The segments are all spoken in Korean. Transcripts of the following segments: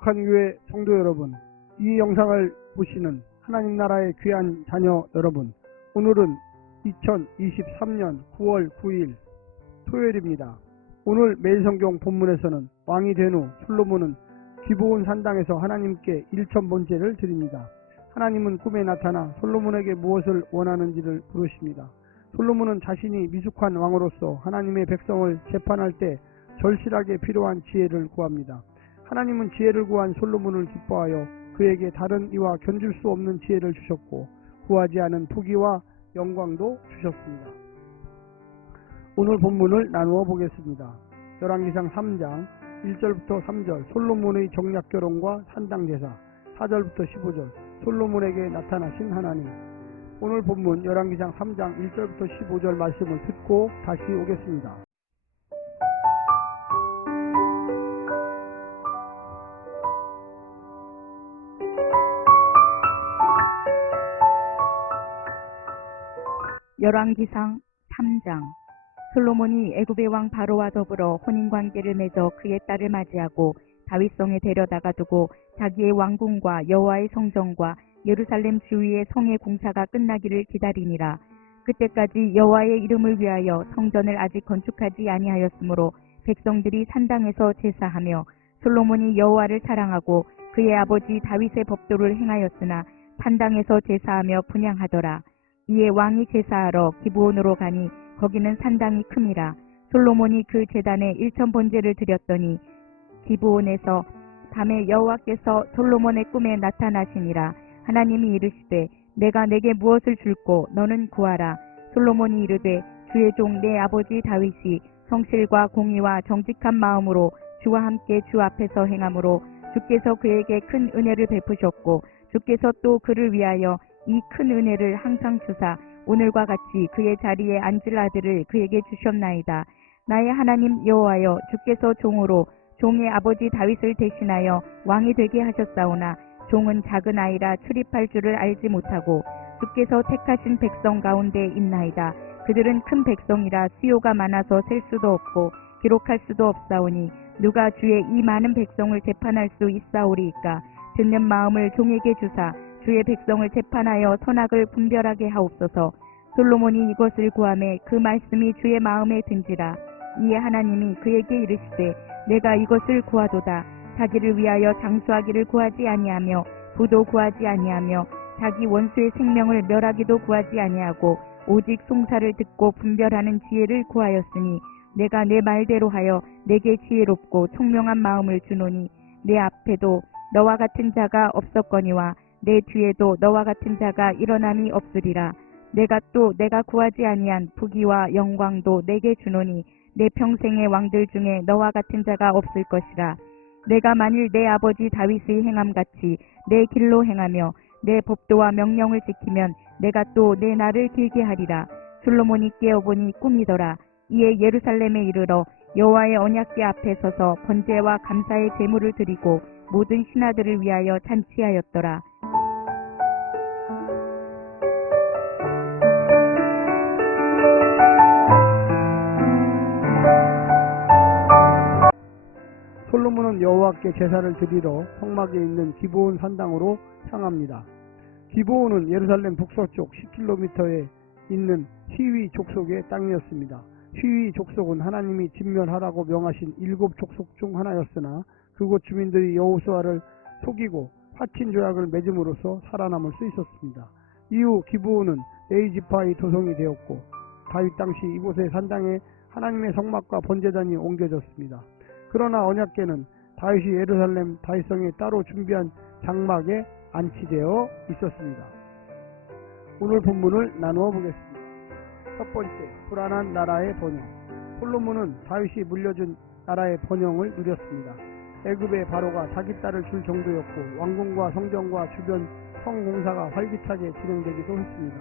거룩한 교회 성도 여러분, 이 영상을 보시는 하나님 나라의 귀한 자녀 여러분, 오늘은 2023년 9월 9일 토요일입니다. 오늘 매일성경 본문에서는 왕이 된 후 솔로몬은 기브온 산당에서 하나님께 일천번제를 드립니다. 하나님은 꿈에 나타나 솔로몬에게 무엇을 원하는지를 물으십니다. 솔로몬은 자신이 미숙한 왕으로서 하나님의 백성을 재판할 때 절실하게 필요한 지혜를 구합니다. 하나님은 지혜를 구한 솔로몬을 기뻐하여 그에게 다른 이와 견줄 수 없는 지혜를 주셨고 구하지 않은 부귀와 영광도 주셨습니다. 오늘 본문을 나누어 보겠습니다. 열왕기상 3장 1절부터 3절 솔로몬의 정략결혼과 산당제사, 4절부터 15절 솔로몬에게 나타나신 하나님. 오늘 본문 열왕기상 3장 1절부터 15절 말씀을 듣고 다시 오겠습니다. 열왕기상 3장. 솔로몬이 애굽의 왕 바로와 더불어 혼인관계를 맺어 그의 딸을 맞이하고 다윗성에 데려다가 두고 자기의 왕궁과 여호와의 성전과 예루살렘 주위의 성의 공사가 끝나기를 기다리니라. 그때까지 여호와의 이름을 위하여 성전을 아직 건축하지 아니하였으므로 백성들이 산당에서 제사하며 솔로몬이 여호와를 사랑하고 그의 아버지 다윗의 법도를 행하였으나 산당에서 제사하며 분향하더라. 이에 왕이 제사하러 기브온으로 가니 거기는 산당이 큼이라. 솔로몬이 그 제단에 일천번제를 드렸더니 기브온에서 밤에 여호와께서 솔로몬의 꿈에 나타나시니라. 하나님이 이르시되 내가 내게 무엇을 줄꼬 너는 구하라. 솔로몬이 이르되 주의 종 내 아버지 다윗이 성실과 공의와 정직한 마음으로 주와 함께 주 앞에서 행함으로 주께서 그에게 큰 은혜를 베푸셨고 주께서 또 그를 위하여 이 큰 은혜를 항상 주사 오늘과 같이 그의 자리에 앉을 아들을 그에게 주셨나이다. 나의 하나님 여호와여, 주께서 종으로 종의 아버지 다윗을 대신하여 왕이 되게 하셨사오나 종은 작은 아이라 출입할 줄을 알지 못하고 주께서 택하신 백성 가운데 있나이다. 그들은 큰 백성이라 수요가 많아서 셀 수도 없고 기록할 수도 없사오니 누가 주의 이 많은 백성을 재판할 수 있사오리이까. 듣는 마음을 종에게 주사 주의 백성을 재판하여 선악을 분별하게 하옵소서. 솔로몬이 이것을 구하매 그 말씀이 주의 마음에 든지라. 이에 하나님이 그에게 이르시되 내가 이것을 구하도다. 자기를 위하여 장수하기를 구하지 아니하며 부도 구하지 아니하며 자기 원수의 생명을 멸하기도 구하지 아니하고 오직 송사를 듣고 분별하는 지혜를 구하였으니 내가 내 말대로 하여 내게 지혜롭고 총명한 마음을 주노니 내 앞에도 너와 같은 자가 없었거니와 내 뒤에도 너와 같은 자가 일어남이 없으리라. 내가 또 내가 구하지 아니한 부귀와 영광도 내게 주노니 내 평생의 왕들 중에 너와 같은 자가 없을 것이라. 내가 만일 내 아버지 다윗의 행함같이 내 길로 행하며 내 법도와 명령을 지키면 내가 또 내 날을 길게 하리라. 솔로몬이 깨어보니 꿈이더라. 이에 예루살렘에 이르러 여호와의 언약궤 앞에 서서 번제와 감사의 제물을 드리고 모든 신하들을 위하여 잔치하였더라. 솔로몬은 여호와께 제사를 드리러 성막에 있는 기브온 산당으로 향합니다. 기브온은 예루살렘 북서쪽 10km에 있는 히위 족속의 땅이었습니다. 히위 족속은 하나님이 진멸하라고 명하신 7족속 중 하나였으나 그곳 주민들이 여호수아를 속이고 화친 조약을 맺음으로써 살아남을 수 있었습니다. 이후 기브온은 에이지파의 도성이 되었고 다윗 당시 이곳의 산당에 하나님의 성막과 번제단이 옮겨졌습니다. 그러나 언약궤는 다윗이 예루살렘 다윗성에 따로 준비한 장막에 안치되어 있었습니다. 오늘 본문을 나누어 보겠습니다. 첫 번째, 불안한 나라의 번영. 솔로몬은 다윗이 물려준 나라의 번영을 누렸습니다. 애굽의 바로가 자기 딸을 줄 정도였고 왕궁과 성전과 주변 성공사가 활기차게 진행되기도 했습니다.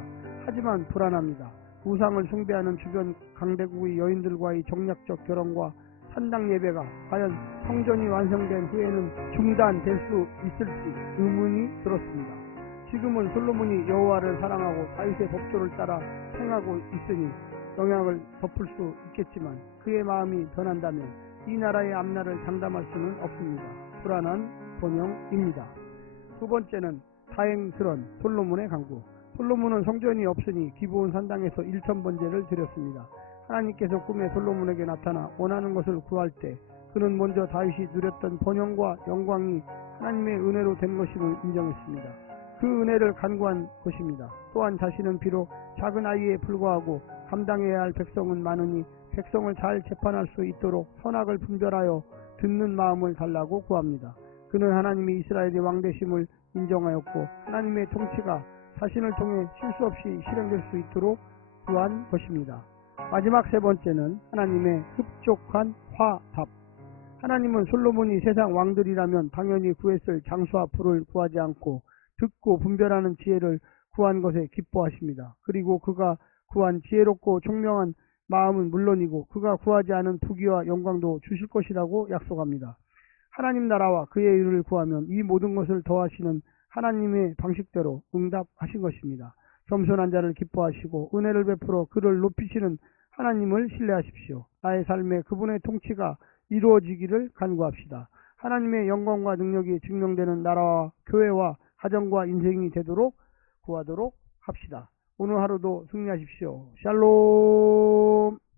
하지만 불안합니다. 우상을 숭배하는 주변 강대국의 여인들과의 정략적 결혼과 산당 예배가 과연 성전이 완성된 후에는 중단될 수 있을지 의문이 들었습니다. 지금은 솔로몬이 여호와를 사랑하고 다윗의 법도를 따라 행하고 있으니 영향을 덮을 수 있겠지만 그의 마음이 변한다면 이 나라의 앞날을 장담할 수는 없습니다. 불안한 번영입니다. 두 번째는 다행스런 솔로몬의 간구. 솔로몬은 성전이 없으니 기브온 산당에서 1000번제를 드렸습니다. 하나님께서 꿈에 솔로몬에게 나타나 원하는 것을 구할 때 그는 먼저 다윗이 누렸던 번영과 영광이 하나님의 은혜로 된 것임을 인정했습니다. 그 은혜를 간구한 것입니다. 또한 자신은 비록 작은 아이에 불과하고 감당해야 할 백성은 많으니 백성을 잘 재판할 수 있도록 선악을 분별하여 듣는 마음을 달라고 구합니다. 그는 하나님이 이스라엘의 왕되심을 인정하였고 하나님의 통치가 자신을 통해 실수 없이 실행될 수 있도록 구한 것입니다. 마지막 세 번째는 하나님의 흡족한 화답. 하나님은 솔로몬이 세상 왕들이라면 당연히 구했을 장수와 부를 구하지 않고 듣고 분별하는 지혜를 구한 것에 기뻐하십니다. 그리고 그가 구한 지혜롭고 총명한 마음은 물론이고 그가 구하지 않은 부귀와 영광도 주실 것이라고 약속합니다. 하나님 나라와 그의 일을 구하면 이 모든 것을 더하시는 하나님의 방식대로 응답하신 것입니다. 겸손한 자를 기뻐하시고 은혜를 베풀어 그를 높이시는 하나님을 신뢰하십시오. 나의 삶에 그분의 통치가 이루어지기를 간구합시다. 하나님의 영광과 능력이 증명되는 나라와 교회와 가정과 인생이 되도록 구하도록 합시다. 오늘 하루도 승리하십시오. 샬롬.